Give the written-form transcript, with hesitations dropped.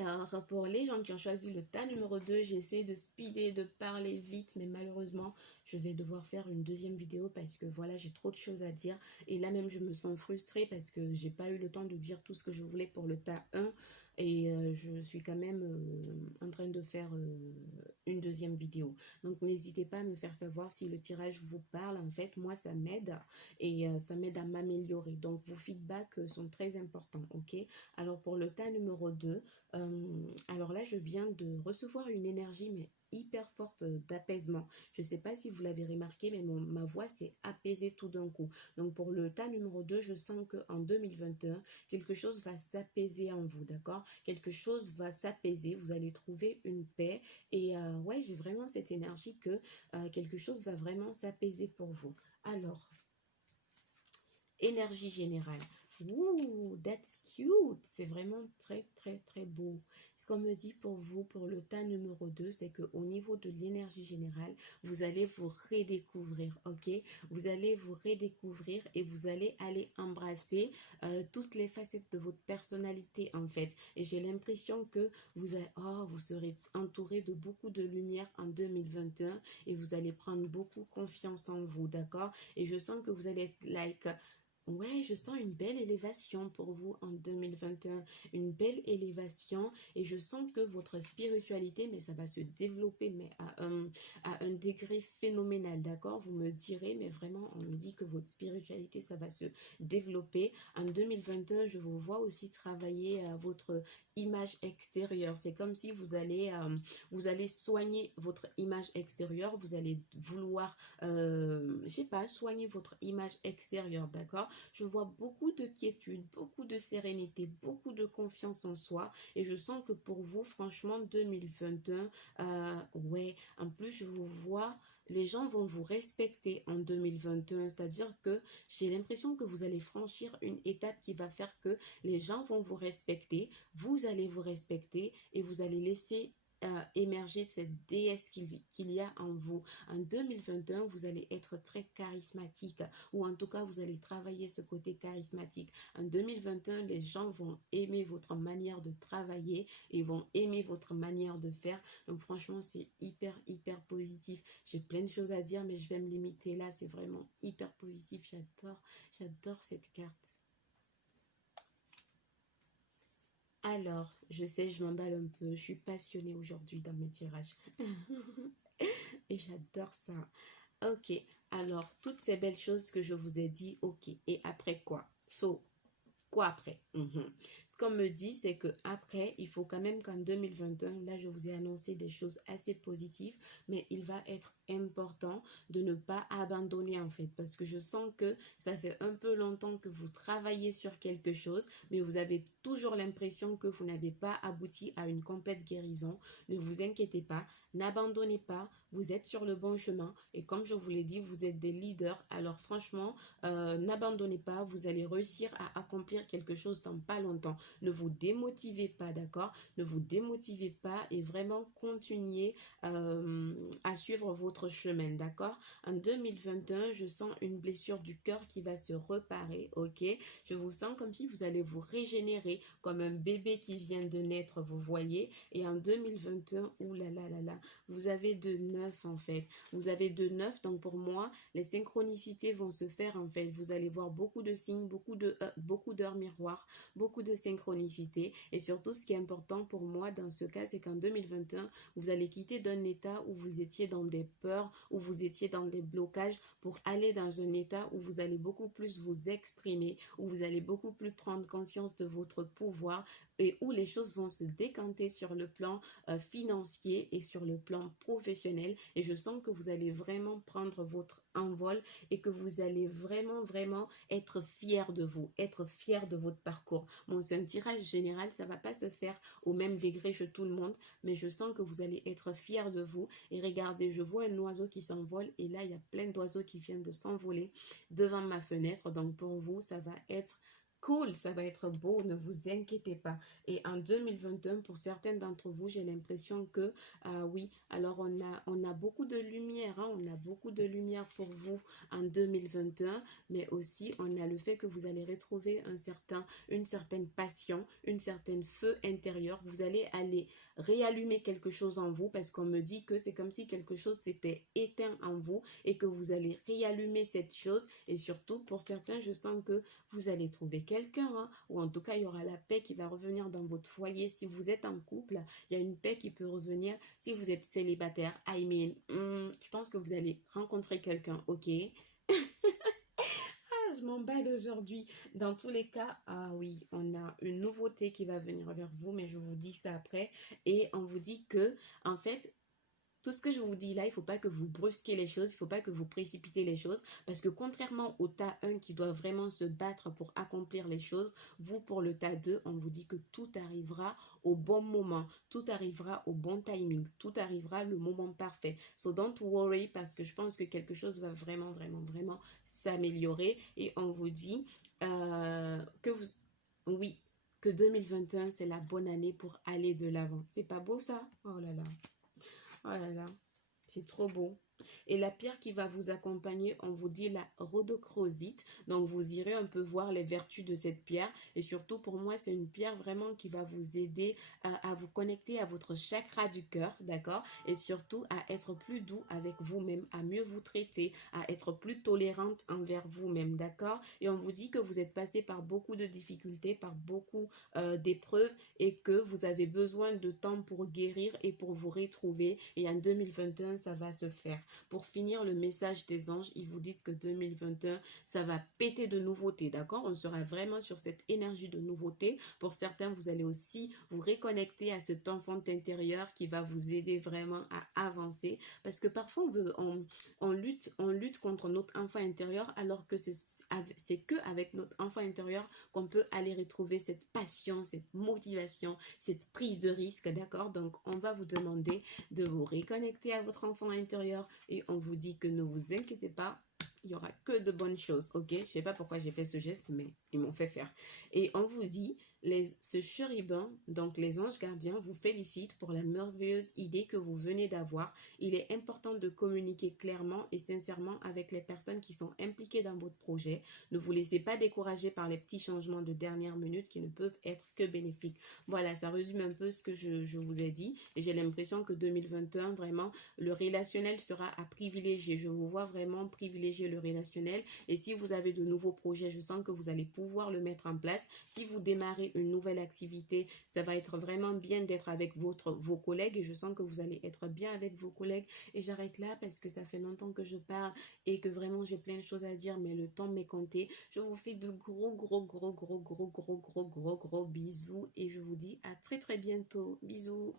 Alors, pour les gens qui ont choisi le tas numéro 2, j'essaie de speeder, de parler vite, mais malheureusement, je vais devoir faire une deuxième vidéo parce que voilà, j'ai trop de choses à dire. Et là même, je me sens frustrée parce que j'ai pas eu le temps de dire tout ce que je voulais pour le tas 1. Et je suis quand même en train de faire une deuxième vidéo. Donc, n'hésitez pas à me faire savoir si le tirage vous parle. En fait, moi, ça m'aide et ça m'aide à m'améliorer. Donc, vos feedbacks sont très importants, ok? Alors, pour le tas numéro 2, alors là, je viens de recevoir une énergie, mais hyper forte d'apaisement. Je ne sais pas si vous l'avez remarqué, mais ma voix s'est apaisée tout d'un coup. Donc, pour le tas numéro 2, je sens qu'en 2021, quelque chose va s'apaiser en vous, d'accord? Quelque chose va s'apaiser, vous allez trouver une paix. Et ouais, j'ai vraiment cette énergie que quelque chose va vraiment s'apaiser pour vous. Alors, énergie générale. Ouh, that's cute. C'est vraiment très, très, très beau. Ce qu'on me dit pour vous, pour le tas numéro 2, c'est qu'au niveau de l'énergie générale, vous allez vous redécouvrir, ok? Vous allez vous redécouvrir et vous allez aller embrasser toutes les facettes de votre personnalité, en fait. Et j'ai l'impression que vous serez entouré de beaucoup de lumière en 2021 et vous allez prendre beaucoup confiance en vous, d'accord? Et je sens que vous allez être like... Ouais, je sens une belle élévation pour vous en 2021, une belle élévation et je sens que votre spiritualité, mais ça va se développer mais à un degré phénoménal, d'accord? Vous me direz, mais vraiment, on me dit que votre spiritualité, ça va se développer. En 2021, je vous vois aussi travailler à votre image extérieure. C'est comme si vous allez soigner votre image extérieure, vous allez vouloir, je sais pas, soigner votre image extérieure, d'accord? Je vois beaucoup de quiétude, beaucoup de sérénité, beaucoup de confiance en soi. Et je sens que pour vous, franchement, 2021, ouais, en plus, je vous vois, les gens vont vous respecter en 2021. C'est-à-dire que j'ai l'impression que vous allez franchir une étape qui va faire que les gens vont vous respecter, vous allez vous respecter et vous allez laisser émerger cette déesse qu'il y a en vous. En 2021, vous allez être très charismatique ou en tout cas, vous allez travailler ce côté charismatique. En 2021, les gens vont aimer votre manière de travailler et vont aimer votre manière de faire. Donc franchement, c'est hyper, hyper positif. J'ai plein de choses à dire, mais je vais me limiter là. C'est vraiment hyper positif. J'adore cette carte. Alors, je sais, je m'emballe un peu. Je suis passionnée aujourd'hui dans mes tirages. Et j'adore ça. Ok, alors, toutes ces belles choses que je vous ai dit, ok. Et après quoi? Quoi après? Ce qu'on me dit, c'est que après, il faut quand même qu'en 2021, là, je vous ai annoncé des choses assez positives, mais il va être important de ne pas abandonner en fait, parce que je sens que ça fait un peu longtemps que vous travaillez sur quelque chose, mais vous avez toujours l'impression que vous n'avez pas abouti à une complète guérison. Ne vous inquiétez pas, n'abandonnez pas, vous êtes sur le bon chemin et comme je vous l'ai dit, vous êtes des leaders, alors franchement, n'abandonnez pas, vous allez réussir à accomplir quelque chose dans pas longtemps. Ne vous démotivez pas, d'accord? Ne vous démotivez pas et vraiment continuez à suivre votre chemin, d'accord? En 2021, je sens une blessure du cœur qui va se reparer, ok? Je vous sens comme si vous allez vous régénérer comme un bébé qui vient de naître, vous voyez? Et en 2021, ouh là là, vous avez de neuf en fait. Vous avez de neuf, donc pour moi, les synchronicités vont se faire en fait. Vous allez voir beaucoup de signes, beaucoup d'heures miroirs, beaucoup de synchronicité. Et surtout, ce qui est important pour moi dans ce cas, c'est qu'en 2021, vous allez quitter d'un état où vous étiez dans des peurs, où vous étiez dans des blocages pour aller dans un état où vous allez beaucoup plus vous exprimer, où vous allez beaucoup plus prendre conscience de votre pouvoir et où les choses vont se décanter sur le plan financier et sur le plan professionnel. Et je sens que vous allez vraiment prendre votre envol et que vous allez vraiment être fier de vous, être fier de votre parcours. Bon, c'est un tirage général, ça va pas se faire au même degré chez tout le monde, mais je sens que vous allez être fier de vous. Et regardez, je vois un oiseau qui s'envole et là, il y a plein d'oiseaux qui viennent de s'envoler devant ma fenêtre. Donc pour vous, ça va être cool, ça va être beau, ne vous inquiétez pas. Et en 2021, pour certains d'entre vous, j'ai l'impression que, oui, alors on a beaucoup de lumière, hein, on a beaucoup de lumière pour vous en 2021, mais aussi on a le fait que vous allez retrouver une certaine passion, une certaine feu intérieur. Vous allez aller réallumer quelque chose en vous parce qu'on me dit que c'est comme si quelque chose s'était éteint en vous et que vous allez réallumer cette chose. Et surtout, pour certains, je sens que vous allez trouver quelqu'un, hein, ou en tout cas, il y aura la paix qui va revenir dans votre foyer. Si vous êtes en couple, il y a une paix qui peut revenir. Si vous êtes célibataire, je pense que vous allez rencontrer quelqu'un, ok? Ah, je m'emballe aujourd'hui. Dans tous les cas, ah oui, on a une nouveauté qui va venir vers vous, mais je vous dis ça après. Et on vous dit que, en fait, tout ce que je vous dis là, il ne faut pas que vous brusquez les choses, il ne faut pas que vous précipitez les choses, parce que contrairement au tas 1 qui doit vraiment se battre pour accomplir les choses, vous pour le tas 2, on vous dit que tout arrivera au bon moment, tout arrivera au bon timing, tout arrivera le moment parfait. So don't worry, parce que je pense que quelque chose va vraiment, vraiment, vraiment s'améliorer, et on vous dit que vous... Oui, que 2021, c'est la bonne année pour aller de l'avant. C'est pas beau ça? Oh là là. Oh là là, c'est trop beau. Et la pierre qui va vous accompagner, on vous dit la rhodochrosite. Donc, vous irez un peu voir les vertus de cette pierre. Et surtout, pour moi, c'est une pierre vraiment qui va vous aider à vous connecter à votre chakra du cœur, d'accord? Et surtout, à être plus doux avec vous-même, à mieux vous traiter, à être plus tolérante envers vous-même, d'accord? Et on vous dit que vous êtes passé par beaucoup de difficultés, par beaucoup d'épreuves et que vous avez besoin de temps pour guérir et pour vous retrouver. Et en 2021, ça va se faire. Pour finir, le message des anges, ils vous disent que 2021, ça va péter de nouveautés, d'accord? On sera vraiment sur cette énergie de nouveauté. Pour certains, vous allez aussi vous reconnecter à cet enfant intérieur qui va vous aider vraiment à avancer. Parce que parfois, on lutte contre notre enfant intérieur alors que c'est que avec notre enfant intérieur qu'on peut aller retrouver cette passion, cette motivation, cette prise de risque, d'accord? Donc, on va vous demander de vous reconnecter à votre enfant intérieur et on vous dit que ne vous inquiétez pas, il n'y aura que de bonnes choses, ok? Je ne sais pas pourquoi j'ai fait ce geste, mais ils m'ont fait faire. Et on vous dit, ce chérubin, donc les anges gardiens, vous félicitent pour la merveilleuse idée que vous venez d'avoir. Il est important de communiquer clairement et sincèrement avec les personnes qui sont impliquées dans votre projet. Ne vous laissez pas décourager par les petits changements de dernière minute qui ne peuvent être que bénéfiques. Voilà, ça résume un peu ce que je vous ai dit. Et j'ai l'impression que 2021, vraiment, le relationnel sera à privilégier. Je vous vois vraiment privilégier le relationnel. Et si vous avez de nouveaux projets, je sens que vous allez pouvoir le mettre en place. Si vous démarrez une nouvelle activité, ça va être vraiment bien d'être avec vos collègues. Et je sens que vous allez être bien avec vos collègues. Et j'arrête là parce que ça fait longtemps que je parle et que vraiment j'ai plein de choses à dire, mais le temps m'est compté. Je vous fais de gros bisous et je vous dis à très très bientôt. Bisous.